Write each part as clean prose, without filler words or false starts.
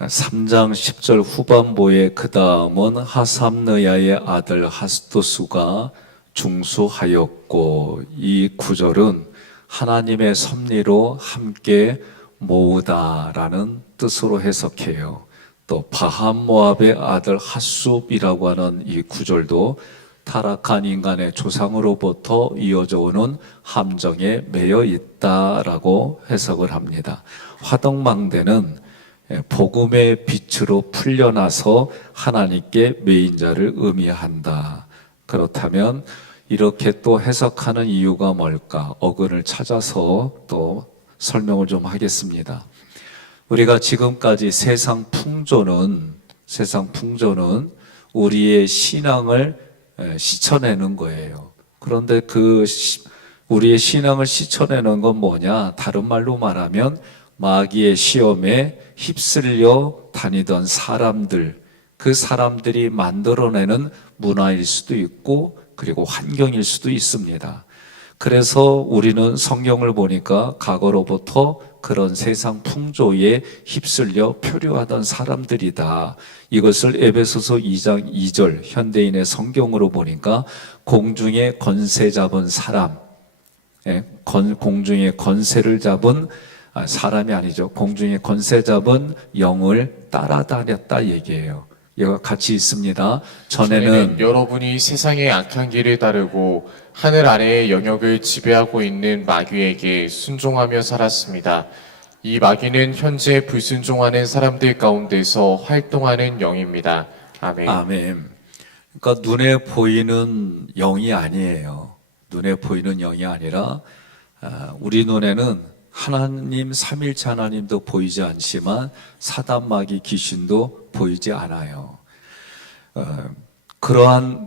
3장 10절 후반부에 그 다음은 하삼느야의 아들 하스도수가 중수하였고, 이 구절은 하나님의 섭리로 함께 모으다라는 뜻으로 해석해요. 또 바한모압의 아들 핫숲이라고 하는 이 구절도 타락한 인간의 조상으로부터 이어져 오는 함정에 매여 있다라고 해석을 합니다. 화덕망대는 복음의 빛으로 풀려나서 하나님께 매인 자를 의미한다. 그렇다면 이렇게 또 해석하는 이유가 뭘까? 어근을 찾아서 또 설명을 좀 하겠습니다. 우리가 지금까지 세상 풍조는 우리의 신앙을 씻어내는 거예요. 그런데 우리의 신앙을 씻어내는 건 뭐냐? 다른 말로 말하면 마귀의 시험에 휩쓸려 다니던 사람들, 그 사람들이 만들어내는 문화일 수도 있고, 그리고 환경일 수도 있습니다. 그래서 우리는 성경을 보니까 과거로부터 그런 세상 풍조에 휩쓸려 표류하던 사람들이다. 이것을 에베소서 2장 2절 현대인의 성경으로 보니까 공중에 권세 잡은 사람, 공중에 권세를 잡은 사람이 아니죠. 공중에 권세 잡은 영을 따라다녔다 얘기해요. 이거 같이 있습니다. 전에는 여러분이 세상의 악한 길을 따르고 하늘 아래의 영역을 지배하고 있는 마귀에게 순종하며 살았습니다. 이 마귀는 현재 불순종하는 사람들 가운데서 활동하는 영입니다. 아멘. 아멘. 그러니까 눈에 보이는 영이 아니에요. 눈에 보이는 영이 아니라 우리 눈에는 하나님, 삼일체 하나님도 보이지 않지만 사단 마귀 귀신도 보이지 않아요. 그러한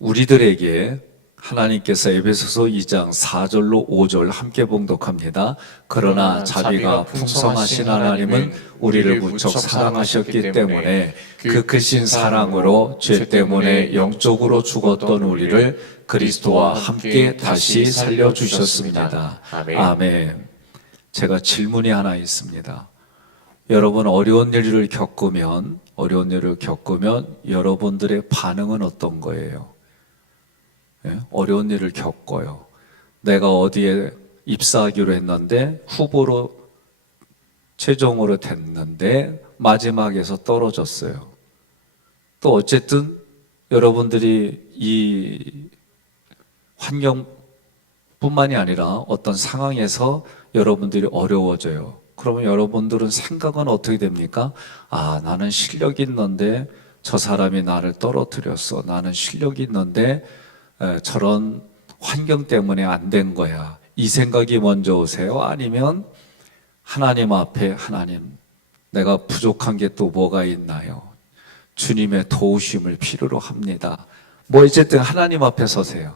우리들에게 하나님께서 에베소서 2장 4절로 5절 함께 봉독합니다. 그러나 자비가 풍성하신 하나님은 우리를 무척 사랑하셨기 때문에 그 크신 사랑으로 죄 때문에 영적으로 죽었던 우리를 그리스도와 함께 다시 살려주셨습니다. 아멘. 제가 질문이 하나 있습니다. 여러분 어려운 일을 겪으면 여러분들의 반응은 어떤 거예요? 어려운 일을 겪어요. 내가 어디에 입사하기로 했는데 후보로 최종으로 됐는데 마지막에서 떨어졌어요. 또 어쨌든 여러분들이 이 환경뿐만이 아니라 어떤 상황에서 여러분들이 어려워져요. 그러면 여러분들은 생각은 어떻게 됩니까? 나는 실력이 있는데 저 사람이 나를 떨어뜨렸어. 나는 실력이 있는데 저런 환경 때문에 안 된 거야. 이 생각이 먼저 오세요? 아니면 하나님 앞에 하나님, 내가 부족한 게 또 뭐가 있나요? 주님의 도우심을 필요로 합니다. 어쨌든 하나님 앞에 서세요.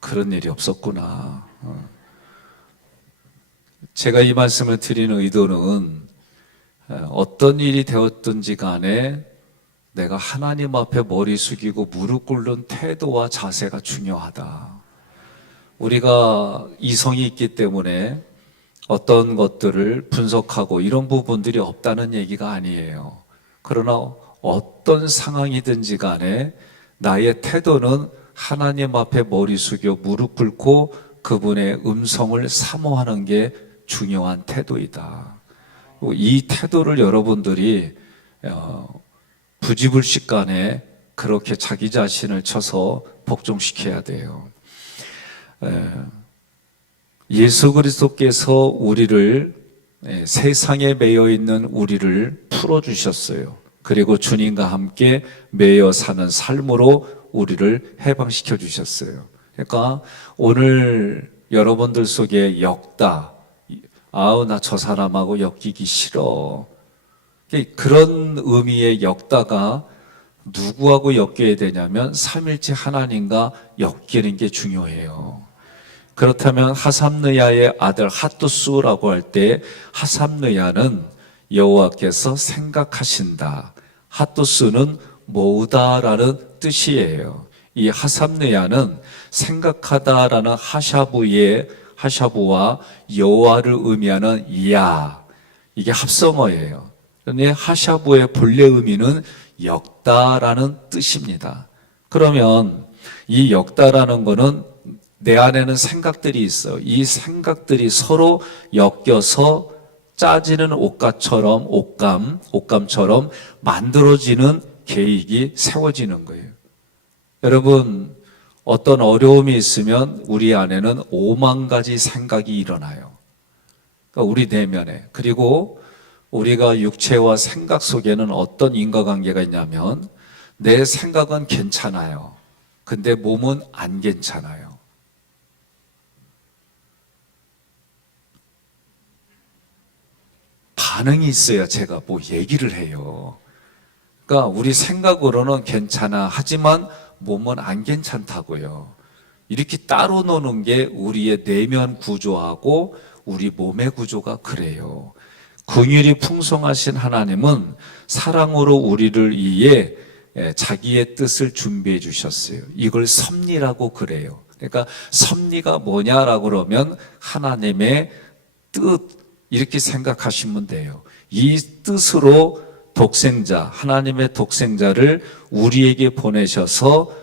그런 일이 없었구나. 제가 이 말씀을 드리는 의도는 어떤 일이 되었든지 간에 내가 하나님 앞에 머리 숙이고 무릎 꿇는 태도와 자세가 중요하다. 우리가 이성이 있기 때문에 어떤 것들을 분석하고 이런 부분들이 없다는 얘기가 아니에요. 그러나 어떤 상황이든지 간에 나의 태도는 하나님 앞에 머리 숙여 무릎 꿇고 그분의 음성을 사모하는 게 중요한 태도이다. 이 태도를 여러분들이 부지불식간에 그렇게 자기 자신을 쳐서 복종시켜야 돼요. 예수 그리스도께서 우리를 세상에 매여 있는 우리를 풀어주셨어요. 그리고 주님과 함께 매여 사는 삶으로 우리를 해방시켜 주셨어요. 그러니까 오늘 여러분들 속에 엮다, 나 저 사람하고 엮이기 싫어. 그런 의미의 엮다가 누구하고 엮여야 되냐면 삼일체 하나님과 엮이는 게 중요해요. 그렇다면 하삼느야의 아들 핫두스라고 할 때 하삼느야는 여호와께서 생각하신다, 핫두스는 모으다라는 뜻이에요. 이 하삼느야는 생각하다라는 하샤부와 여호와를 의미하는 야, 이게 합성어예요. 그런데 하샤부의 본래 의미는 엮다라는 뜻입니다. 그러면 이 엮다라는 거는 내 안에는 생각들이 있어요. 이 생각들이 서로 엮여서 짜지는 옷감처럼 만들어지는 계획이 세워지는 거예요. 여러분, 어떤 어려움이 있으면 우리 안에는 5만 가지 생각이 일어나요. 그러니까 우리 내면에. 그리고 우리가 육체와 생각 속에는 어떤 인과관계가 있냐면 내 생각은 괜찮아요. 근데 몸은 안 괜찮아요. 반응이 있어야 제가 뭐 얘기를 해요. 그러니까 우리 생각으로는 괜찮아. 하지만 몸은 안 괜찮다고요. 이렇게 따로 노는 게 우리의 내면 구조하고 우리 몸의 구조가 그래요. 긍휼이 풍성하신 하나님은 사랑으로 우리를 위해 자기의 뜻을 준비해 주셨어요. 이걸 섭리라고 그래요. 그러니까 섭리가 뭐냐라고 그러면 하나님의 뜻, 이렇게 생각하시면 돼요. 이 뜻으로 하나님의 독생자를 우리에게 보내셔서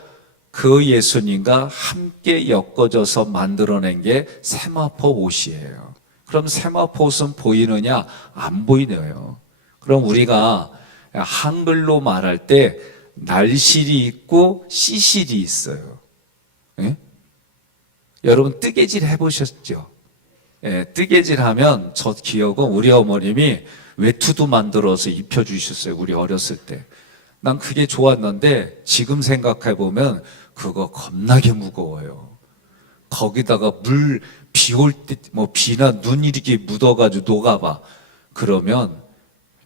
그 예수님과 함께 엮어져서 만들어낸 게 세마포 옷이에요. 그럼 세마포 옷은 보이느냐? 안 보이네요. 그럼 우리가 한글로 말할 때 날실이 있고 씨실이 있어요. 예? 여러분 뜨개질 해보셨죠? 예, 뜨개질 하면 저 기억은 우리 어머님이 외투도 만들어서 입혀주셨어요. 우리 어렸을 때. 난 그게 좋았는데 지금 생각해보면 그거 겁나게 무거워요. 거기다가 비 올 때, 비나 눈 이렇게 묻어가지고 녹아봐. 그러면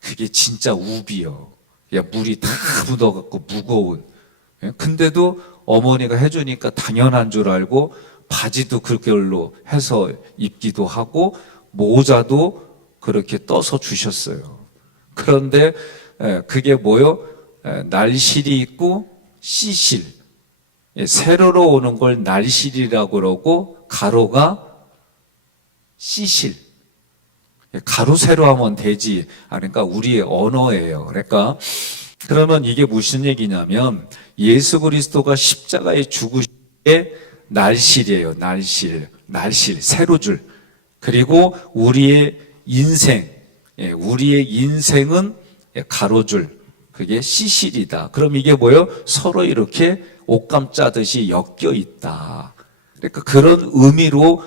그게 진짜 우비요. 야, 물이 다 묻어갖고 무거운. 예? 근데도 어머니가 해주니까 당연한 줄 알고 바지도 그걸로 해서 입기도 하고 모자도 그렇게 떠서 주셨어요. 그런데 그게 뭐요? 날실이 있고 씨실. 세로로 오는 걸 날실이라고 그러고 가로가 씨실. 가로 세로 하면 되지. 그러니까 우리의 언어예요. 그러니까 그러면 이게 무슨 얘기냐면 예수 그리스도가 십자가에 죽으실 때 날실이에요. 날실, 세로줄. 그리고 우리의 인생은 가로줄. 그게 씨실이다. 그럼 이게 뭐예요? 서로 이렇게 옷감 짜듯이 엮여 있다. 그러니까 그런 의미로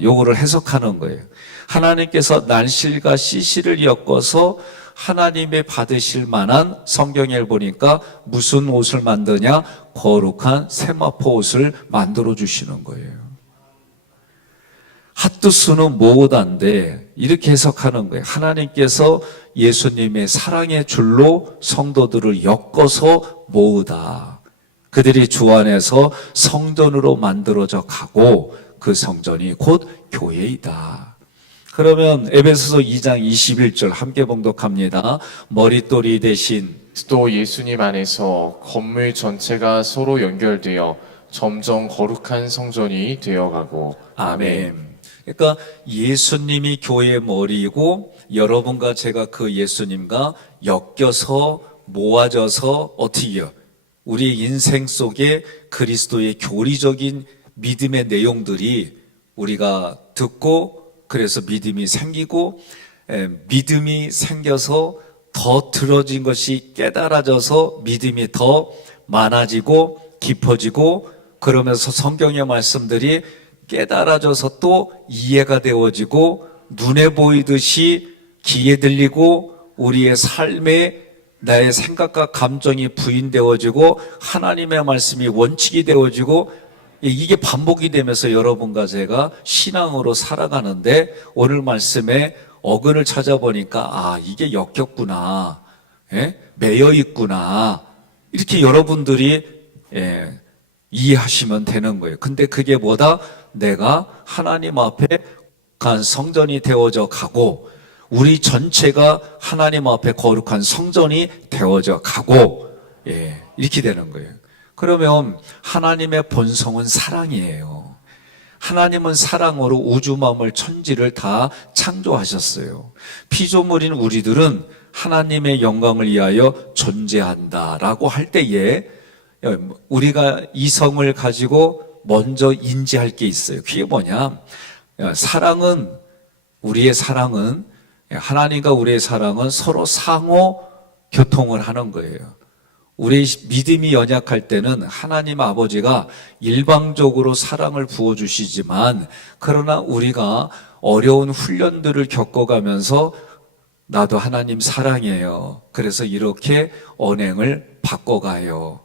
요거를 해석하는 거예요. 하나님께서 날실과 씨실을 엮어서 하나님의 받으실 만한, 성경에 보니까 무슨 옷을 만드냐? 거룩한 세마포 옷을 만들어 주시는 거예요. 핫두스는 모으다인데 이렇게 해석하는 거예요. 하나님께서 예수님의 사랑의 줄로 성도들을 엮어서 모으다. 그들이 주 안에서 성전으로 만들어져 가고 그 성전이 곧 교회이다. 그러면 에베소서 2장 21절 함께 봉독합니다. 머릿돌이 대신 또 예수님 안에서 건물 전체가 서로 연결되어 점점 거룩한 성전이 되어가고. 아멘. 그러니까 예수님이 교회의 머리이고 여러분과 제가 그 예수님과 엮여서 모아져서 어떻게 해요? 우리 인생 속에 그리스도의 교리적인 믿음의 내용들이 우리가 듣고 그래서 믿음이 생기고 믿음이 생겨서 더 들어진 것이 깨달아져서 믿음이 더 많아지고 깊어지고 그러면서 성경의 말씀들이 깨달아져서 또 이해가 되어지고 눈에 보이듯이 귀에 들리고 우리의 삶에 나의 생각과 감정이 부인되어지고 하나님의 말씀이 원칙이 되어지고 이게 반복이 되면서 여러분과 제가 신앙으로 살아가는데 오늘 말씀에 어근을 찾아보니까 이게 엮였구나. 매여 있구나. 이렇게 여러분들이 이해하시면 되는 거예요. 근데 그게 뭐다? 내가 하나님 앞에 거룩한 성전이 되어져 가고 우리 전체가 하나님 앞에 거룩한 성전이 되어져 가고 이렇게 되는 거예요. 그러면 하나님의 본성은 사랑이에요. 하나님은 사랑으로 우주 만물 천지를 다 창조하셨어요. 피조물인 우리들은 하나님의 영광을 위하여 존재한다라고 할 때에 우리가 이성을 가지고 먼저 인지할 게 있어요. 그게 뭐냐? 사랑은, 우리의 사랑은, 하나님과 우리의 사랑은 서로 상호 교통을 하는 거예요. 우리 믿음이 연약할 때는 하나님 아버지가 일방적으로 사랑을 부어주시지만, 그러나 우리가 어려운 훈련들을 겪어가면서 나도 하나님 사랑해요, 그래서 이렇게 언행을 바꿔가요,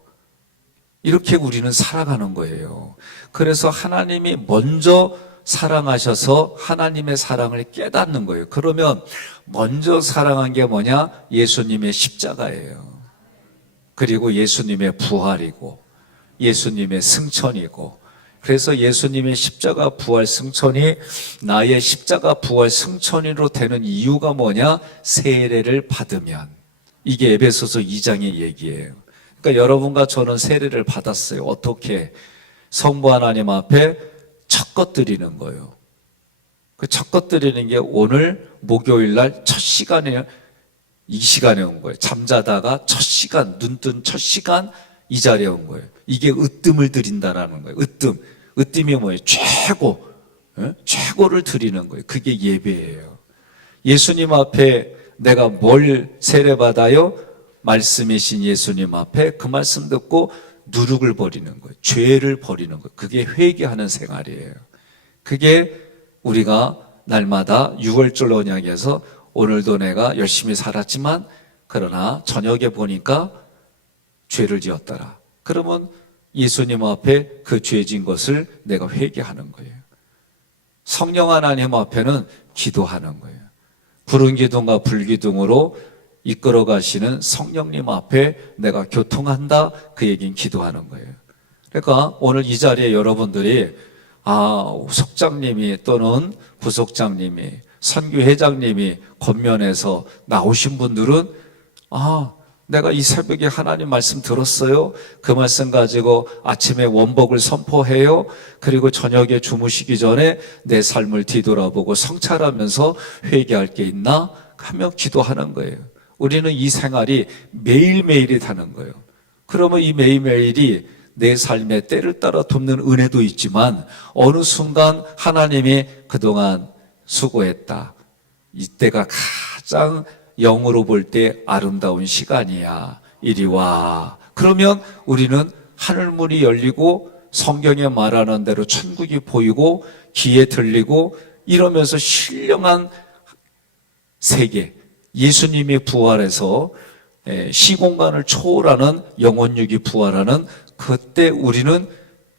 이렇게 우리는 살아가는 거예요. 그래서 하나님이 먼저 사랑하셔서 하나님의 사랑을 깨닫는 거예요. 그러면 먼저 사랑한 게 뭐냐? 예수님의 십자가예요. 그리고 예수님의 부활이고 예수님의 승천이고, 그래서 예수님의 십자가 부활 승천이 나의 십자가 부활 승천으로 되는 이유가 뭐냐? 세례를 받으면. 이게 에베소서 2장의 얘기예요. 그러니까 여러분과 저는 세례를 받았어요. 어떻게? 성부 하나님 앞에 첫것 드리는 거예요. 그 첫것 드리는 게 오늘 목요일 날 첫 시간에, 이 시간에 온 거예요. 잠자다가 첫 시간, 눈 뜬 첫 시간 이 자리에 온 거예요. 이게 으뜸을 드린다라는 거예요. 으뜸이 뭐예요? 최고, 최고를 드리는 거예요. 그게 예배예요. 예수님 앞에 내가 뭘 세례받아요? 말씀이신 예수님 앞에 그 말씀 듣고 누룩을 버리는 거예요. 죄를 버리는 거예요. 그게 회개하는 생활이에요. 그게 우리가 날마다 6월절 언약에서 오늘도 내가 열심히 살았지만 그러나 저녁에 보니까 죄를 지었더라. 그러면 예수님 앞에 그 죄진 것을 내가 회개하는 거예요. 성령 하나님 앞에는 기도하는 거예요. 부른 기둥과 불기둥으로 이끌어 가시는 성령님 앞에 내가 교통한다, 그 얘기는 기도하는 거예요. 그러니까 오늘 이 자리에 여러분들이 속장님이 또는 부속장님이 선교회장님이 겉면에서 나오신 분들은 내가 이 새벽에 하나님 말씀 들었어요. 그 말씀 가지고 아침에 원복을 선포해요. 그리고 저녁에 주무시기 전에 내 삶을 뒤돌아보고 성찰하면서 회개할 게 있나 하며 기도하는 거예요. 우리는 이 생활이 매일매일이 다는 거예요. 그러면 이 매일매일이 내 삶의 때를 따라 돕는 은혜도 있지만 어느 순간 하나님이 그동안 수고했다, 이때가 가장 영으로 볼 때 아름다운 시간이야, 이리 와. 그러면 우리는 하늘문이 열리고 성경에 말하는 대로 천국이 보이고 귀에 들리고 이러면서 신령한 세계, 예수님이 부활해서 시공간을 초월하는 영혼육이 부활하는 그때 우리는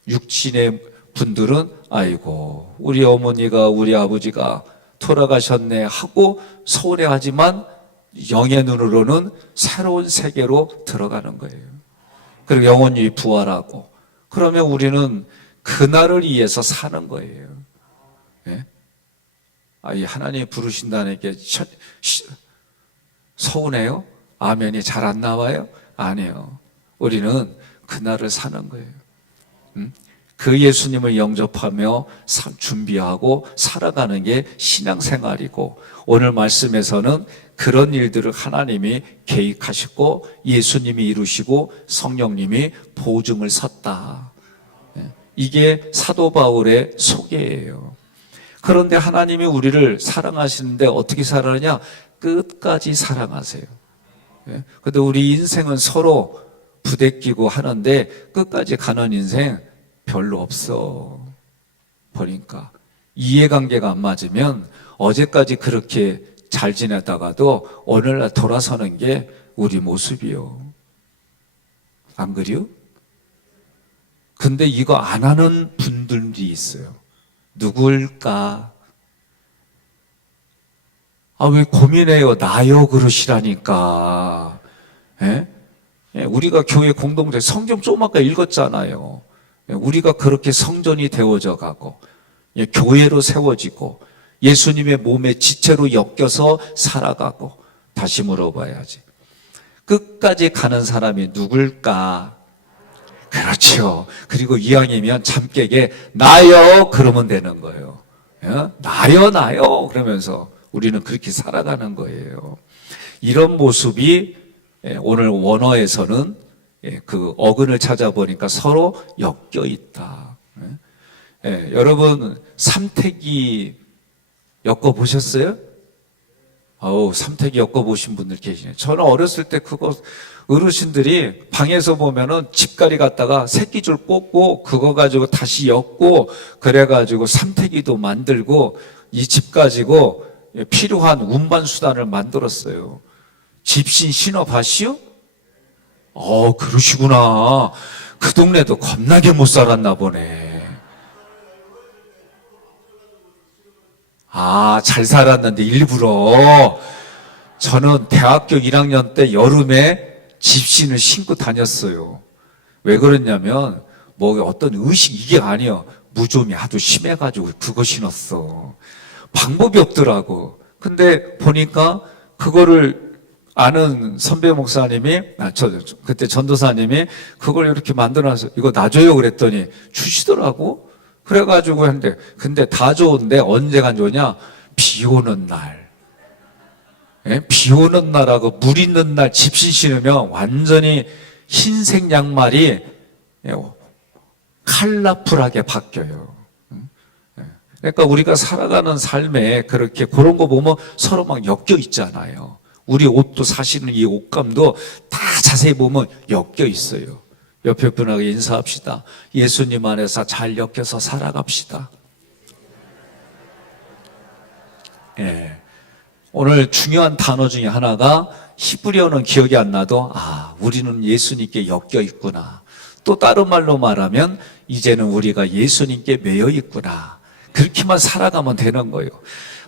육신의 분들은 아이고 우리 어머니가 우리 아버지가 돌아가셨네 하고 서운해하지만 영의 눈으로는 새로운 세계로 들어가는 거예요. 그리고 영혼이 부활하고 그러면 우리는 그날을 위해서 사는 거예요. 이 하나님이 부르신다는 게 서운해요? 아멘이 잘 안 나와요? 아니에요. 우리는 그날을 사는 거예요. 그 예수님을 영접하며 준비하고 살아가는 게 신앙생활이고, 오늘 말씀에서는 그런 일들을 하나님이 계획하시고 예수님이 이루시고 성령님이 보증을 섰다. 이게 사도 바울의 소개예요. 그런데 하나님이 우리를 사랑하시는데 어떻게 사랑하냐? 끝까지 사랑하세요. 근데 우리 인생은 서로 부대끼고 하는데 끝까지 가는 인생 별로 없어. 보니까 이해관계가 안 맞으면 어제까지 그렇게 잘 지내다가도 오늘날 돌아서는 게 우리 모습이요. 안 그래요? 근데 이거 안 하는 분들이 있어요. 누굴까? 왜 고민해요? 나요 그러시라니까. 우리가 교회 공동체 성경 좀 아까 읽었잖아요. 우리가 그렇게 성전이 되어져 가고 교회로 세워지고 예수님의 몸의 지체로 엮여서 살아가고, 다시 물어봐야지. 끝까지 가는 사람이 누굴까? 그렇죠. 그리고 이왕이면 참깨게 나요 그러면 되는 거예요. 예? 나요 그러면서 우리는 그렇게 살아가는 거예요. 이런 모습이 오늘 원어에서는 그 어근을 찾아보니까 서로 엮여 있다. 여러분 삼태기 엮어 보셨어요? 삼태기 엮어 보신 분들 계시네요. 저는 어렸을 때 그거 어르신들이 방에서 보면은 집갈이 갖다가 새끼줄 꽂고 그거 가지고 다시 엮고 그래가지고 삼태기도 만들고 이 집 가지고 필요한 운반 수단을 만들었어요. 집신 신어 봤시오? 그러시구나. 그 동네도 겁나게 못 살았나 보네. 잘 살았는데 일부러. 저는 대학교 1학년 때 여름에 집신을 신고 다녔어요. 왜 그랬냐면 뭐 어떤 의식 이게 아니요. 무좀이 아주 심해가지고 그거 신었어. 방법이 없더라고. 근데 보니까 그거를 아는 선배 목사님이, 그때 전도사님이 그걸 이렇게 만들어놔서 이거 놔줘요 그랬더니 주시더라고. 그래가지고 했는데, 근데 다 좋은데 언제가 안 좋냐? 비 오는 날. 비 오는 날하고 물 있는 날 집신 신으면 완전히 흰색 양말이 컬러풀하게 바뀌어요. 그러니까 우리가 살아가는 삶에 그렇게 그런 거 보면 서로 막 엮여 있잖아요. 우리 옷도 사시는 이 옷감도 다 자세히 보면 엮여 있어요. 옆에 분하고 인사합시다. 예수님 안에서 잘 엮여서 살아갑시다. 오늘 중요한 단어 중에 하나가 히브리어는 기억이 안 나도 우리는 예수님께 엮여 있구나. 또 다른 말로 말하면 이제는 우리가 예수님께 매여 있구나. 그렇게만 살아가면 되는 거예요.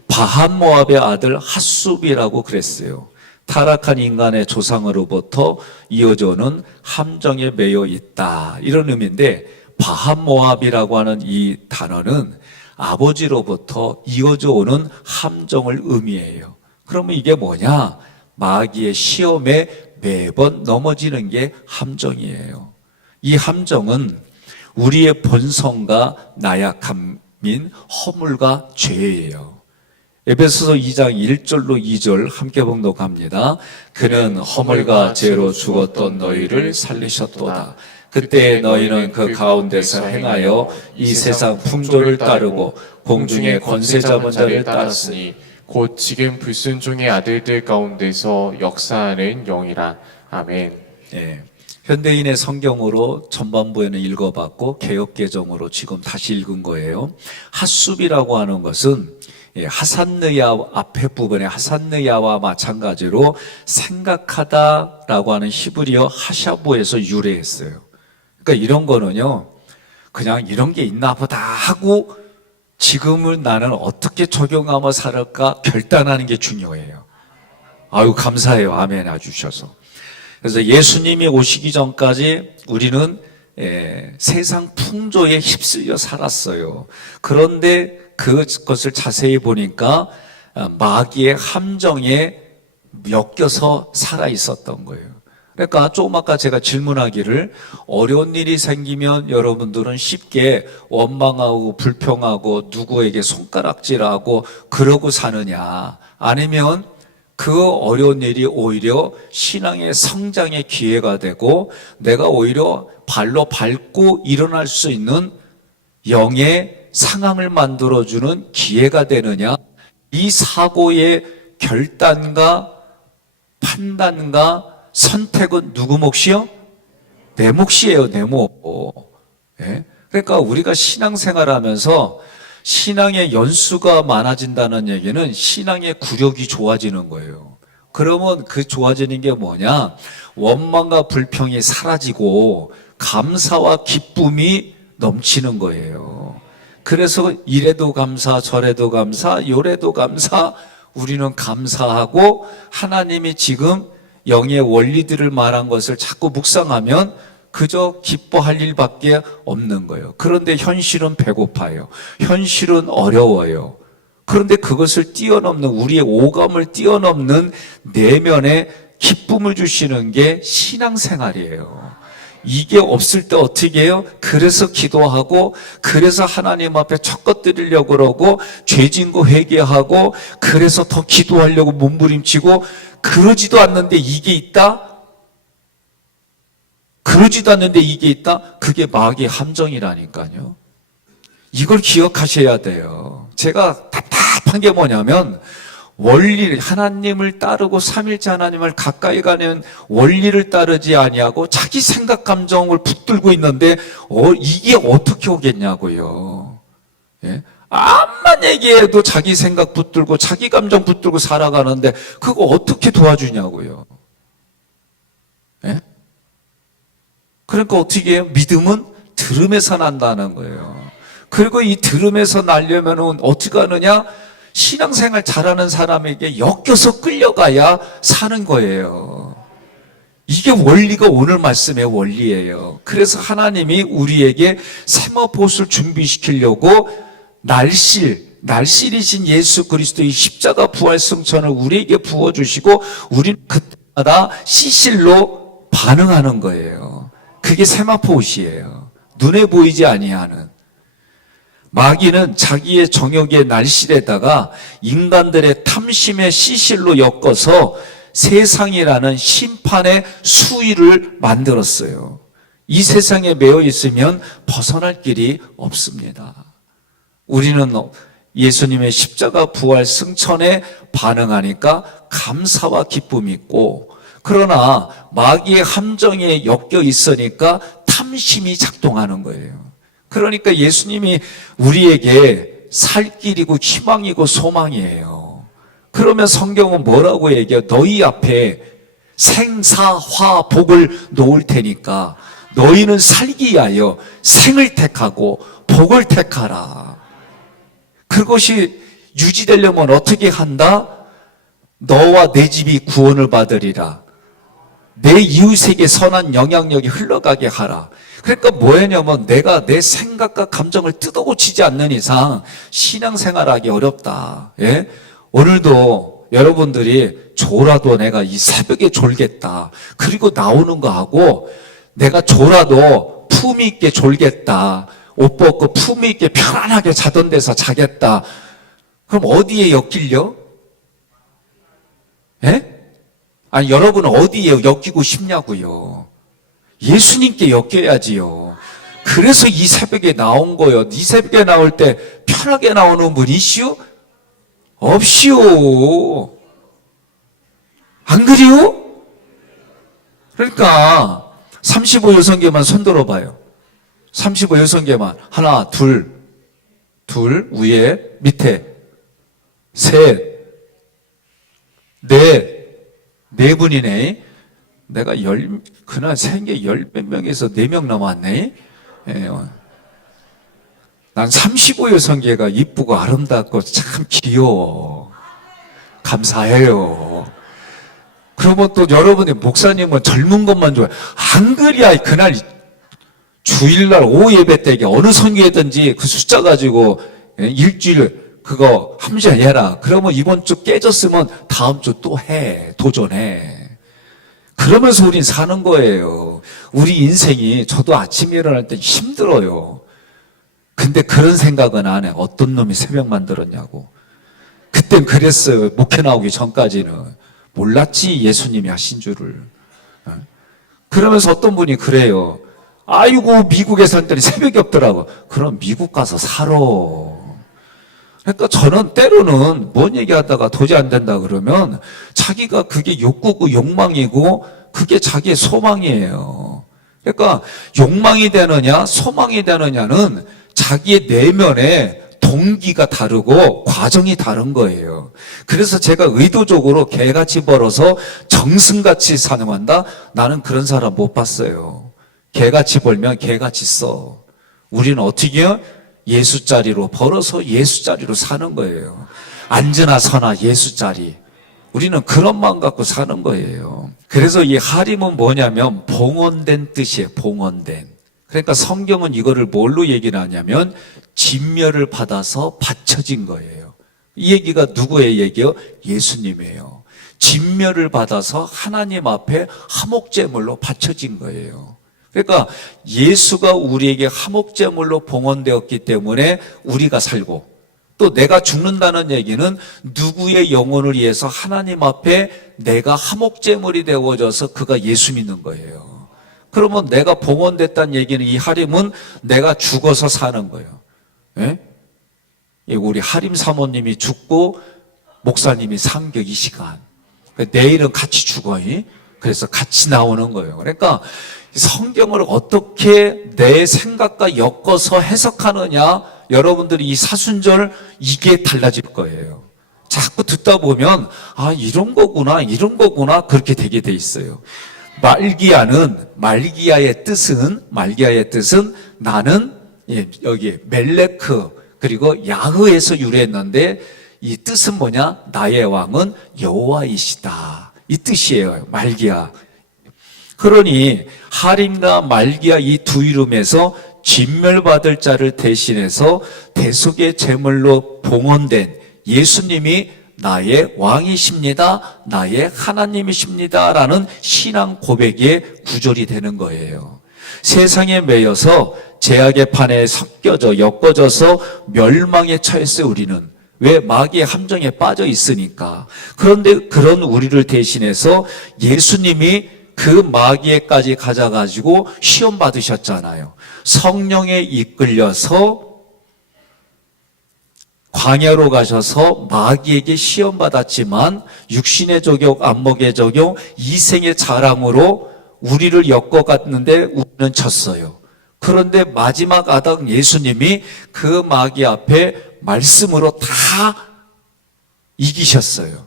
바한 모압의 아들 핫숲이라고 그랬어요. 타락한 인간의 조상으로부터 이어져 오는 함정에 매여 있다. 이런 의미인데 바한 모압이라고 하는 이 단어는 아버지로부터 이어져 오는 함정을 의미해요. 그러면 이게 뭐냐? 마귀의 시험에 매번 넘어지는 게 함정이에요. 이 함정은 우리의 본성과 나약함인 허물과 죄예요. 에베소서 2장 1절로 2절 함께 봉독합니다. 그는 허물과 죄로 죽었던 너희를 살리셨도다. 그때 너희는 그 가운데서 행하여 이 세상 풍조를 따르고 공중의 권세 잡은 자를 따랐으니 곧 지금 불순종의 아들들 가운데서 역사하는 영이라. 아멘. 현대인의 성경으로 전반부에는 읽어봤고 개역개정으로 지금 다시 읽은 거예요. 핫숲이라고 하는 것은 하산느야 앞에 부분에 하산느야와 마찬가지로 생각하다라고 하는 히브리어 하샤부에서 유래했어요. 그러니까 이런 거는요, 그냥 이런 게 있나 보다 하고 지금은 나는 어떻게 적용하며 살을까 결단하는 게 중요해요. 아유 감사해요. 아멘 해주셔서. 그래서 예수님이 오시기 전까지 우리는 세상 풍조에 휩쓸려 살았어요. 그런데 그것을 자세히 보니까 마귀의 함정에 엮여서 살아 있었던 거예요. 그러니까 조금 아까 제가 질문하기를 어려운 일이 생기면 여러분들은 쉽게 원망하고 불평하고 누구에게 손가락질하고 그러고 사느냐, 아니면 그 어려운 일이 오히려 신앙의 성장의 기회가 되고 내가 오히려 발로 밟고 일어날 수 있는 영의 상황을 만들어주는 기회가 되느냐, 이 사고의 결단과 판단과 선택은 누구 몫이요? 내 몫이에요, 내 몫. 그러니까 우리가 신앙생활하면서 신앙의 연수가 많아진다는 얘기는 신앙의 구력이 좋아지는 거예요. 그러면 그 좋아지는 게 뭐냐? 원망과 불평이 사라지고 감사와 기쁨이 넘치는 거예요. 그래서 이래도 감사, 저래도 감사, 요래도 감사, 우리는 감사하고 하나님이 지금 영의 원리들을 말한 것을 자꾸 묵상하면 그저 기뻐할 일밖에 없는 거예요. 그런데 현실은 배고파요. 현실은 어려워요. 그런데 그것을 뛰어넘는, 우리의 오감을 뛰어넘는 내면의 기쁨을 주시는 게 신앙생활이에요. 이게 없을 때 어떻게 해요? 그래서 기도하고, 그래서 하나님 앞에 첫 드리려고 그러고, 죄진 거 회개하고, 그래서 더 기도하려고 몸부림치고, 그러지도 않는데 이게 있다? 그러지도 않는데 이게 있다? 그게 마귀의 함정이라니까요. 이걸 기억하셔야 돼요. 제가 답답한 게 뭐냐면, 원리, 하나님을 따르고 삼일째 하나님을 가까이 가는 원리를 따르지 아니하고 자기 생각 감정을 붙들고 있는데 이게 어떻게 오겠냐고요. 예? 암만 얘기해도 자기 생각 붙들고 자기 감정 붙들고 살아가는데 그거 어떻게 도와주냐고요. 예? 그러니까 어떻게 해요? 믿음은 들음에서 난다는 거예요. 그리고 이 들음에서 나려면 어떻게 하느냐? 신앙생활 잘하는 사람에게 엮여서 끌려가야 사는 거예요. 이게 원리가 오늘 말씀의 원리예요. 그래서 하나님이 우리에게 세마포스를 준비시키려고 날실이신 예수 그리스도의 십자가 부활 승천을 우리에게 부어주시고 우리는 그때마다 시실로 반응하는 거예요. 그게 세마포스예요. 눈에 보이지 아니하는. 마귀는 자기의 정욕의 날실에다가 인간들의 탐심의 시실로 엮어서 세상이라는 심판의 수위를 만들었어요. 이 세상에 매여 있으면 벗어날 길이 없습니다. 우리는 예수님의 십자가 부활 승천에 반응하니까 감사와 기쁨이 있고, 그러나 마귀의 함정에 엮여 있으니까 탐심이 작동하는 거예요. 그러니까 예수님이 우리에게 살 길이고 희망이고 소망이에요. 그러면 성경은 뭐라고 얘기해요? 너희 앞에 생사화 복을 놓을 테니까 너희는 살기 위하여 생을 택하고 복을 택하라. 그것이 유지되려면 어떻게 한다? 너와 내 집이 구원을 받으리라. 내 이웃에게 선한 영향력이 흘러가게 하라. 그러니까 뭐냐면 내가 내 생각과 감정을 뜯어고치지 않는 이상 신앙생활하기 어렵다. 예? 오늘도 여러분들이 졸아도 내가 이 새벽에 졸겠다. 그리고 나오는 거 하고 내가 졸아도 품위 있게 졸겠다. 옷 벗고 품위 있게 편안하게 자던 데서 자겠다. 그럼 어디에 엮일려? 예? 아니 여러분은 어디에 엮이고 싶냐고요. 예수님께 엮여야지요. 그래서 이 새벽에 나온 거요. 이 새벽에 나올 때 편하게 나오는 분이시오? 없시오. 안 그래요? 그러니까 35 여성계만 손 들어봐요. 35 여성계만 하나, 둘 위에 밑에 셋, 네 분이네. 내가 그날 생계 10몇 명에서 4명 남았네. 예. 난 35 여성계가 이쁘고 아름답고 참 귀여워. 감사해요. 그러면 또 여러분의 목사님은 젊은 것만 좋아해. 안 그래야 그날 주일날 오후 예배 때게 어느 선교회든지 그 숫자 가지고 일주일 그거 함께 해라. 그러면 이번 주 깨졌으면 다음 주 또 해. 도전해. 그러면서 우린 사는 거예요. 우리 인생이 저도 아침에 일어날 때 힘들어요. 근데 그런 생각은 안 해. 어떤 놈이 새벽 만들었냐고. 그땐 그랬어요. 목회 나오기 전까지는. 몰랐지 예수님이 하신 줄을. 그러면서 어떤 분이 그래요. 아이고 미국에 살더니 새벽이 없더라고. 그럼 미국 가서 살아. 그러니까 저는 때로는 뭔 얘기하다가 도저히 안 된다 그러면 자기가 그게 욕구고 욕망이고 그게 자기의 소망이에요. 그러니까 욕망이 되느냐 소망이 되느냐는 자기의 내면에 동기가 다르고 과정이 다른 거예요. 그래서 제가 의도적으로 개같이 벌어서 정승같이 사용한다? 나는 그런 사람 못 봤어요. 개같이 벌면 개같이 써. 우리는 어떻게 해요? 예수짜리로 벌어서 예수짜리로 사는 거예요. 앉으나 서나 예수짜리. 우리는 그런 마음 갖고 사는 거예요. 그래서 이 하림은 뭐냐면 봉헌된 뜻이에요. 봉헌된. 그러니까 성경은 이거를 뭘로 얘기를 하냐면 진멸을 받아서 바쳐진 거예요. 이 얘기가 누구의 얘기예요? 예수님이에요. 진멸을 받아서 하나님 앞에 화목제물로 바쳐진 거예요. 그러니까 예수가 우리에게 화목제물로 봉헌되었기 때문에 우리가 살고, 또 내가 죽는다는 얘기는 누구의 영혼을 위해서 하나님 앞에 내가 화목제물이 되어져서 그가 예수 믿는 거예요. 그러면 내가 봉헌됐다는 얘기는, 이 하림은 내가 죽어서 사는 거예요. 예? 우리 하림 사모님이 죽고 목사님이 상격 이 시간, 내일은 같이 죽어. 그래서 같이 나오는 거예요. 그러니까 성경을 어떻게 내 생각과 엮어서 해석하느냐, 여러분들이 이 사순절 이게 달라질 거예요. 자꾸 듣다 보면 아, 이런 거구나 그렇게 되게 돼 있어요. 말기야의 뜻은 나는, 여기 멜레크 그리고 야흐에서 유래했는데, 이 뜻은 뭐냐? 나의 왕은 여호와이시다, 이 뜻이에요. 말기야. 그러니 하림과 말기야 이 두 이름에서 진멸받을 자를 대신해서 대속의 제물로 봉헌된 예수님이 나의 왕이십니다, 나의 하나님이십니다 라는 신앙 고백의 구절이 되는 거예요. 세상에 매여서 제약의 판에 엮어져서 멸망에 처했어요. 우리는 왜? 마귀의 함정에 빠져 있으니까. 그런데 그런 우리를 대신해서 예수님이 그 마귀에까지 가져가지고 시험 받으셨잖아요. 성령에 이끌려서 광야로 가셔서 마귀에게 시험 받았지만 육신의 적용, 안목의 적용, 이생의 자랑으로 우리를 엮어갔는데 우리는 졌어요. 그런데 마지막 아당 예수님이 그 마귀 앞에 말씀으로 다 이기셨어요.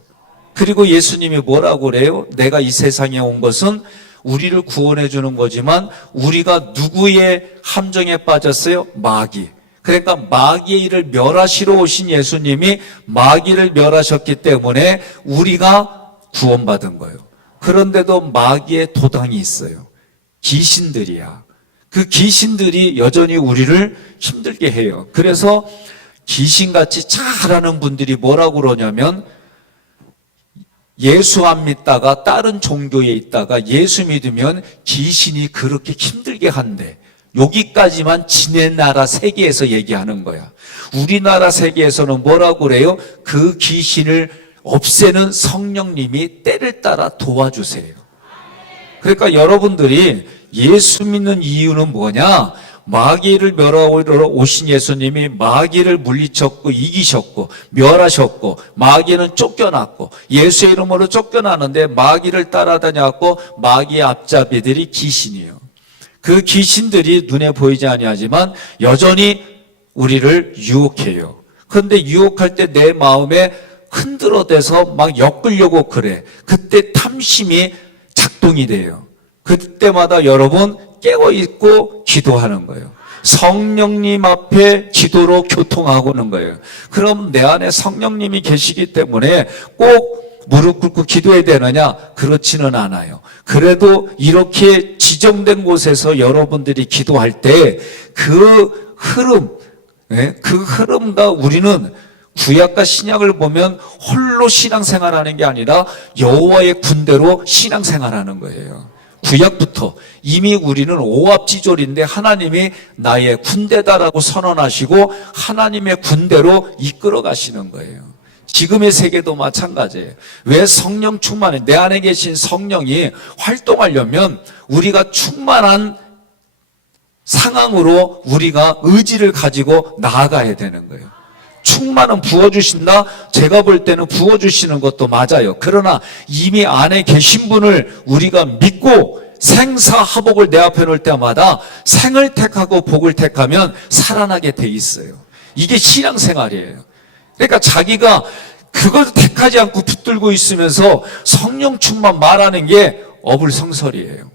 그리고 예수님이 뭐라고 그래요? 내가 이 세상에 온 것은 우리를 구원해 주는 거지만 우리가 누구의 함정에 빠졌어요? 마귀. 그러니까 마귀의 일을 멸하시러 오신 예수님이 마귀를 멸하셨기 때문에 우리가 구원받은 거예요. 그런데도 마귀의 도당이 있어요. 귀신들이야. 그 귀신들이 여전히 우리를 힘들게 해요. 그래서 귀신같이 잘하는 분들이 뭐라고 그러냐면, 예수 안 믿다가 다른 종교에 있다가 예수 믿으면 귀신이 그렇게 힘들게 한대. 여기까지만 지네 나라 세계에서 얘기하는 거야. 우리나라 세계에서는 뭐라고 그래요? 그 귀신을 없애는 성령님이 때를 따라 도와주세요. 그러니까 여러분들이 예수 믿는 이유는 뭐냐? 마귀를 멸하러 오신 예수님이 마귀를 물리쳤고 이기셨고 멸하셨고, 마귀는 쫓겨났고, 예수의 이름으로 쫓겨나는데 마귀를 따라다녔고, 마귀의 앞잡이들이 귀신이에요. 그 귀신들이 눈에 보이지 아니하지만 여전히 우리를 유혹해요. 그런데 유혹할 때 내 마음에 흔들어대서 막 엮으려고 그래. 그때 탐심이 작동이 돼요. 그때마다 여러분 깨어있고 기도하는 거예요. 성령님 앞에 기도로 교통하고는 거예요. 그럼 내 안에 성령님이 계시기 때문에 꼭 무릎 꿇고 기도해야 되느냐? 그렇지는 않아요. 그래도 이렇게 지정된 곳에서 여러분들이 기도할 때 그 흐름과 우리는 구약과 신약을 보면 홀로 신앙생활하는 게 아니라 여호와의 군대로 신앙생활하는 거예요. 구약부터 이미 우리는 오합지졸인데 하나님이 나의 군대다라고 선언하시고 하나님의 군대로 이끌어 가시는 거예요. 지금의 세계도 마찬가지예요. 왜 성령 충만해? 내 안에 계신 성령이 활동하려면 우리가 충만한 상황으로 우리가 의지를 가지고 나아가야 되는 거예요. 충만은 부어주신다? 제가 볼 때는 부어주시는 것도 맞아요. 그러나 이미 안에 계신 분을 우리가 믿고 생사화복을 내 앞에 놓을 때마다 생을 택하고 복을 택하면 살아나게 돼 있어요. 이게 신앙생활이에요. 그러니까 자기가 그걸 택하지 않고 붙들고 있으면서 성령 충만 말하는 게 어불성설이에요.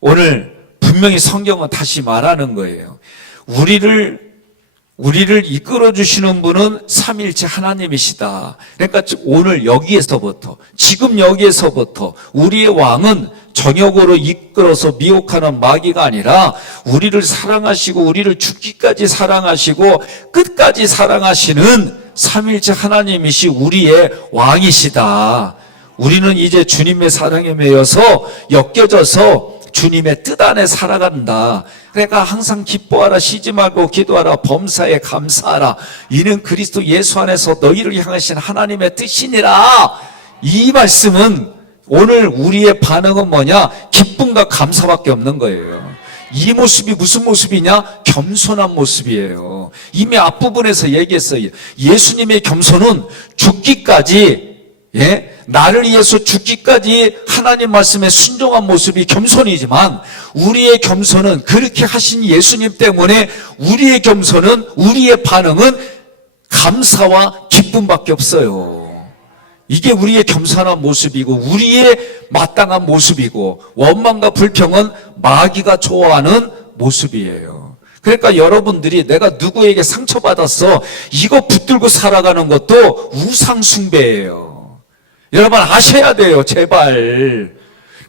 오늘 분명히 성경은 다시 말하는 거예요. 우리를 이끌어 주시는 분은 삼위일체 하나님이시다. 그러니까 오늘 여기에서부터, 지금 여기에서부터 우리의 왕은 정욕으로 이끌어서 미혹하는 마귀가 아니라 우리를 사랑하시고 우리를 죽기까지 사랑하시고 끝까지 사랑하시는 삼위일체 하나님이시 우리의 왕이시다. 우리는 이제 주님의 사랑에 매여서 엮여져서 주님의 뜻 안에 살아간다. 그러니까 항상 기뻐하라, 쉬지 말고 기도하라, 범사에 감사하라. 이는 그리스도 예수 안에서 너희를 향하신 하나님의 뜻이니라. 이 말씀은 오늘 우리의 반응은 뭐냐? 기쁨과 감사밖에 없는 거예요. 이 모습이 무슨 모습이냐? 겸손한 모습이에요. 이미 앞부분에서 얘기했어요. 예수님의 겸손은 죽기까지, 나를 위해서 죽기까지 하나님 말씀에 순종한 모습이 겸손이지만, 우리의 겸손은 그렇게 하신 예수님 때문에 우리의 겸손은, 우리의 반응은 감사와 기쁨밖에 없어요. 이게 우리의 겸손한 모습이고 우리의 마땅한 모습이고, 원망과 불평은 마귀가 좋아하는 모습이에요. 그러니까 여러분들이 내가 누구에게 상처받았어, 이거 붙들고 살아가는 것도 우상 숭배예요. 여러분 아셔야 돼요, 제발.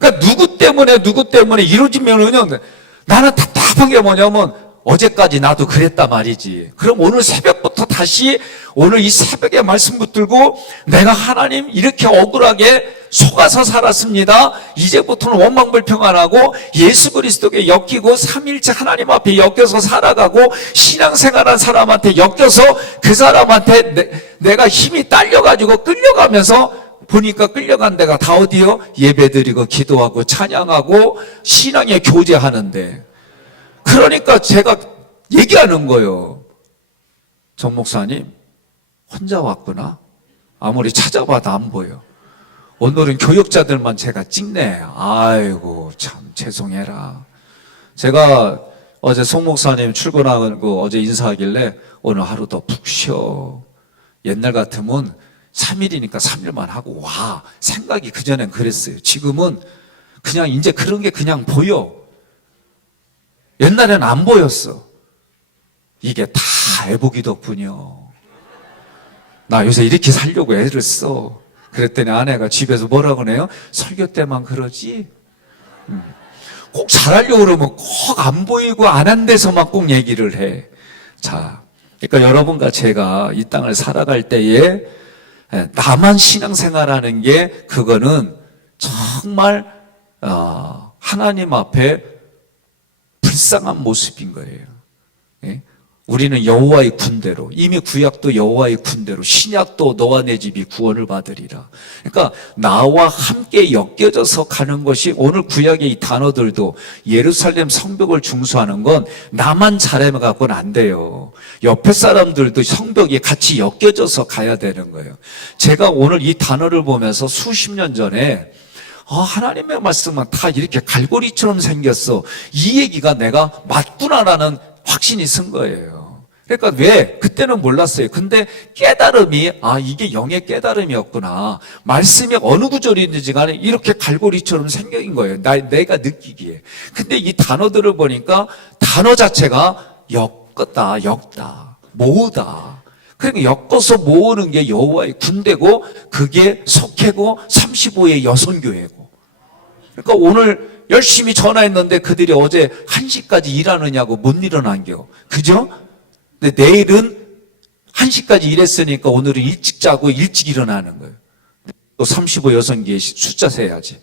그러니까 누구 때문에 이루어지면은 나는 답답한 게 뭐냐면, 어제까지 나도 그랬단 말이지. 그럼 오늘 새벽부터 다시 오늘 이 새벽에 말씀 붙들고 내가 하나님 이렇게 억울하게 속아서 살았습니다. 이제부터는 원망불평 안 하고 예수 그리스도께 엮이고 삼일째 하나님 앞에 엮여서 살아가고 신앙생활한 사람한테 엮여서 그 사람한테 내가 힘이 딸려가지고 끌려가면서 보니까 끌려간 데가 다 어디요? 예배드리고 기도하고 찬양하고 신앙에 교제하는데. 그러니까 제가 얘기하는 거예요. 정 목사님, 혼자 왔구나. 아무리 찾아봐도 안 보여. 오늘은 교역자들만 제가 찍네. 아이고, 참, 죄송해라. 제가 어제 송 목사님 출근하고 어제 인사하길래 오늘 하루 더 푹 쉬어. 옛날 같으면 3일이니까 3일만 하고 와. 생각이 그전엔 그랬어요. 지금은 그냥 이제 그런 게 그냥 보여. 옛날에는 안 보였어. 이게 다 애복이 덕분이요. 나 요새 이렇게 살려고 애를 써. 그랬더니 아내가 집에서 뭐라고 그래요? 설교 때만 그러지? 꼭 잘하려고 그러면 꼭 안 보이고 안 한 데서만 꼭 얘기를 해. 자, 그러니까 여러분과 제가 이 땅을 살아갈 때에 나만 신앙생활하는 게 그거는 정말 하나님 앞에 불쌍한 모습인 거예요. 우리는 여호와의 군대로, 이미 구약도 여호와의 군대로, 신약도 너와 내 집이 구원을 받으리라. 그러니까 나와 함께 엮여져서 가는 것이, 오늘 구약의 이 단어들도 예루살렘 성벽을 중수하는 건 나만 잘하면 갖고는 안 돼요. 옆에 사람들도 성벽에 같이 엮여져서 가야 되는 거예요. 제가 오늘 이 단어를 보면서 수십 년 전에 하나님의 말씀은 다 이렇게 갈고리처럼 생겼어. 이 얘기가 내가 맞구나라는 확신이 쓴 거예요. 그러니까 왜? 그때는 몰랐어요. 근데 깨달음이, 이게 영의 깨달음이었구나. 말씀이 어느 구절이든지 간에 이렇게 갈고리처럼 생긴 거예요. 내가 느끼기에. 근데 이 단어들을 보니까 단어 자체가 엮다, 모으다. 그러니까 엮어서 모으는 게 여호와의 군대고, 그게 석회고 35의 여선교회고. 그러니까 오늘 열심히 전화했는데 그들이 어제 1시까지 일하느냐고 못 일어난겨. 그죠? 근데 내일은 1시까지 일했으니까 오늘은 일찍 자고 일찍 일어나는 거예요. 또 35 여성기의 숫자 세야지.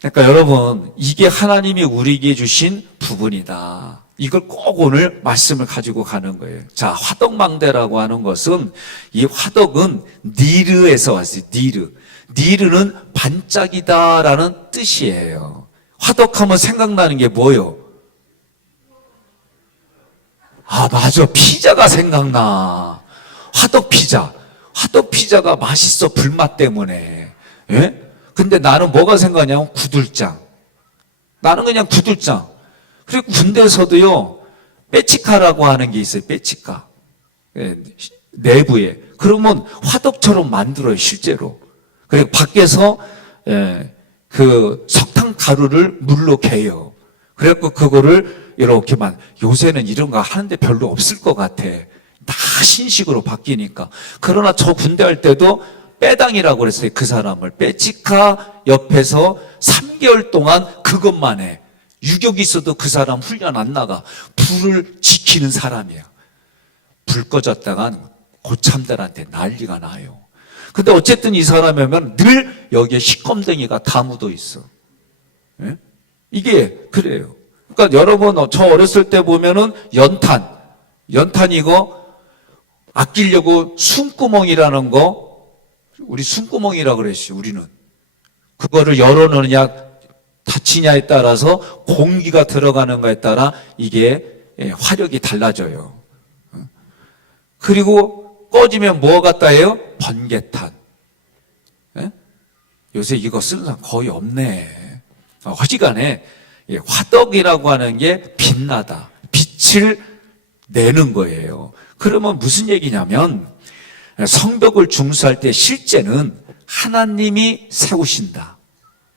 그러니까 여러분, 이게 하나님이 우리에게 주신 부분이다. 이걸 꼭 오늘 말씀을 가지고 가는 거예요. 자, 화덕망대라고 하는 것은, 이 화덕은 니르에서 왔어요. 니르는 반짝이다라는 뜻이에요. 화덕하면 생각나는 게 뭐예요? 맞아. 피자가 생각나. 화덕 피자가 맛있어, 불맛 때문에. 예? 근데 나는 뭐가 생각나냐면 구들장. 나는 그냥 구들장. 그리고 군대에서도요, 빼치카라고 하는 게 있어요. 빼치카. 내부에. 그러면 화덕처럼 만들어요, 실제로. 그리고 밖에서 그 석탄 가루를 물로 개요. 그래갖고 그거를 이렇게만, 요새는 이런 거 하는데 별로 없을 것 같아. 다 신식으로 바뀌니까. 그러나 저 군대 할 때도 빼당이라고 그랬어요. 그 사람을. 빼치카 옆에서 3개월 동안 그것만 해. 유격이 있어도 그 사람 훈련 안 나가. 불을 지키는 사람이야. 불 꺼졌다간 고참들한테 난리가 나요. 근데 어쨌든 이 사람이면 늘 여기에 시컴댕이가 다 묻어 있어. 예? 이게 그래요. 그러니까 여러분 저 어렸을 때 보면은 연탄 이거 아끼려고 숨구멍이라는 거, 우리 숨구멍이라고 그랬어요. 우리는 그거를 열어놓느냐 닫히냐에 따라서 공기가 들어가는 거에 따라 이게 화력이 달라져요. 그리고 꺼지면 뭐 갖다 해요? 번개탄. 예? 요새 이거 쓰는 사람 거의 없네. 어지간해 화덕이라고 하는 게 빛나다. 빛을 내는 거예요. 그러면 무슨 얘기냐면 성벽을 중수할 때 실제는 하나님이 세우신다.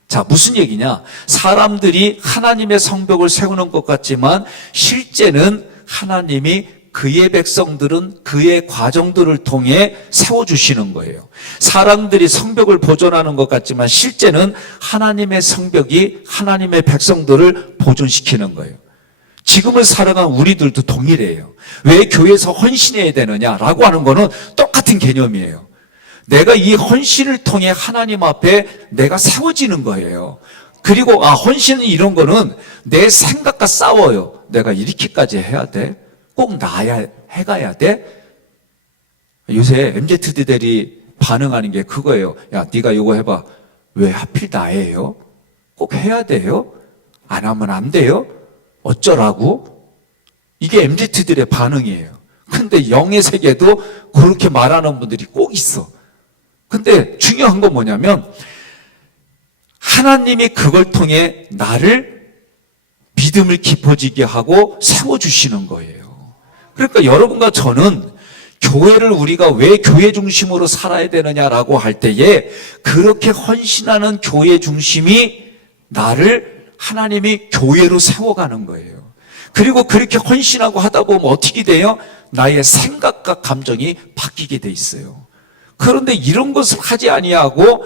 자, 무슨 얘기냐? 사람들이 하나님의 성벽을 세우는 것 같지만 실제는 하나님이 그의 백성들은 그의 과정들을 통해 세워주시는 거예요. 사람들이 성벽을 보존하는 것 같지만 실제는 하나님의 성벽이 하나님의 백성들을 보존시키는 거예요. 지금을 살아간 우리들도 동일해요. 왜 교회에서 헌신해야 되느냐라고 하는 거는 똑같은 개념이에요. 내가 이 헌신을 통해 하나님 앞에 내가 세워지는 거예요. 그리고 헌신은 이런 거는 내 생각과 싸워요. 내가 이렇게까지 해야 돼? 꼭 나야 해가야 돼? 요새 MZ들이 반응하는 게 그거예요. 야, 네가 이거 해봐. 왜 하필 나예요? 꼭 해야 돼요? 안 하면 안 돼요? 어쩌라고? 이게 MZ들의 반응이에요. 근데 영의 세계도 그렇게 말하는 분들이 꼭 있어. 근데 중요한 건 뭐냐면 하나님이 그걸 통해 나를 믿음을 깊어지게 하고 세워주시는 거예요. 그러니까 여러분과 저는 교회를 우리가 왜 교회 중심으로 살아야 되느냐라고 할 때에 그렇게 헌신하는 교회 중심이 나를 하나님이 교회로 세워가는 거예요. 그리고 그렇게 헌신하고 하다 보면 어떻게 돼요? 나의 생각과 감정이 바뀌게 돼 있어요. 그런데 이런 것을 하지 아니하고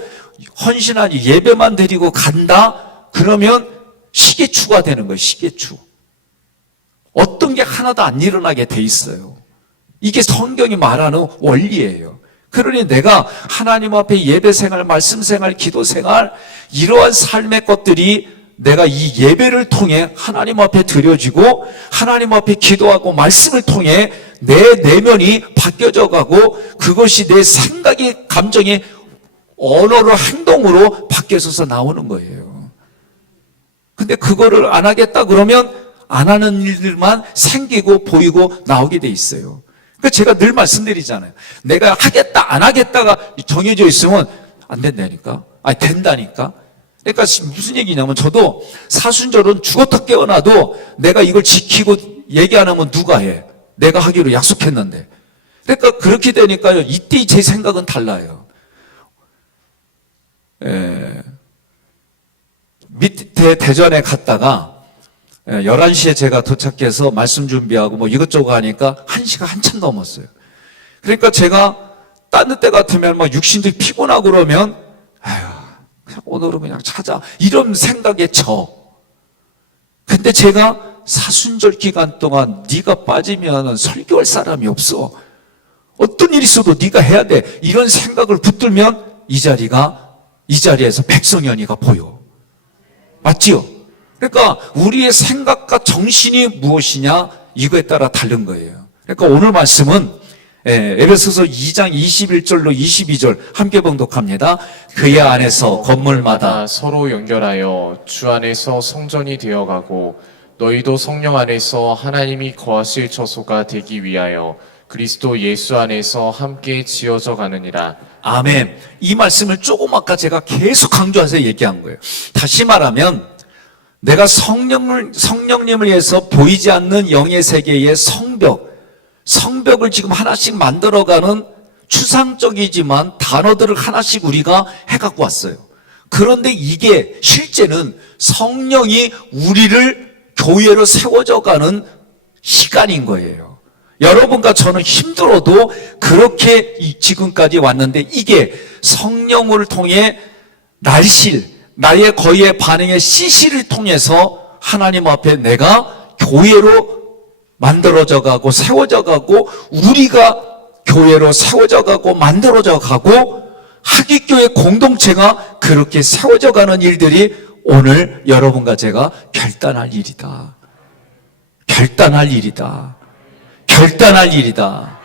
헌신하니 예배만 드리고 간다? 그러면 시계추가 되는 거예요. 시계추. 어떤 게 하나도 안 일어나게 돼 있어요. 이게 성경이 말하는 원리예요. 그러니 내가 하나님 앞에 예배 생활, 말씀 생활, 기도 생활 이러한 삶의 것들이 내가 이 예배를 통해 하나님 앞에 드려지고 하나님 앞에 기도하고 말씀을 통해 내 내면이 바뀌어져 가고 그것이 내 생각이 감정이 언어로 행동으로 바뀌어서 나오는 거예요. 근데 그거를 안 하겠다 그러면 안 하는 일들만 생기고 보이고 나오게 돼 있어요. 그러니까 제가 늘 말씀드리잖아요. 내가 하겠다 안 하겠다가 정해져 있으면 안 된다니까. 아니 된다니까. 그러니까 무슨 얘기냐면 저도 사순절은 죽었다 깨어나도 내가 이걸 지키고 얘기 안 하면 누가 해? 내가 하기로 약속했는데. 그러니까 그렇게 되니까요. 이때 제 생각은 달라요. 밑에 대전에 갔다가 11시에 제가 도착해서 말씀 준비하고 뭐 이것저것 하니까 1시가 한참 넘었어요. 그러니까 제가 딴 때 같으면 막 육신들이 피곤하고 그러면 그냥 오늘은 그냥 찾아 이런 생각에 쳐. 근데 제가 사순절 기간 동안 네가 빠지면 설교할 사람이 없어. 어떤 일이 있어도 네가 해야 돼. 이런 생각을 붙들면 이 자리에서 백성연이가 보여. 맞지요? 그러니까 우리의 생각과 정신이 무엇이냐 이거에 따라 다른 거예요. 그러니까 오늘 말씀은 에베소서 2장 21절로 22절 함께 봉독합니다. 그의 안에서 건물마다 서로 연결하여 주 안에서 성전이 되어가고 너희도 성령 안에서 하나님이 거하실 처소가 되기 위하여 그리스도 예수 안에서 함께 지어져 가느니라. 아멘. 이 말씀을 조금 아까 제가 계속 강조해서 얘기한 거예요. 다시 말하면 내가 성령님을 위해서 보이지 않는 영의 세계의 성벽을 지금 하나씩 만들어가는 추상적이지만 단어들을 하나씩 우리가 해갖고 왔어요. 그런데 이게 실제는 성령이 우리를 교회로 세워져가는 시간인 거예요. 여러분과 저는 힘들어도 그렇게 지금까지 왔는데 이게 성령을 통해 나의 거의 반응의 씨씨를 통해서 하나님 앞에 내가 교회로 만들어져 가고 세워져 가고 우리가 교회로 세워져 가고 만들어져 가고 하기교회 공동체가 그렇게 세워져 가는 일들이 오늘 여러분과 제가 결단할 일이다. 결단할 일이다. 결단할 일이다.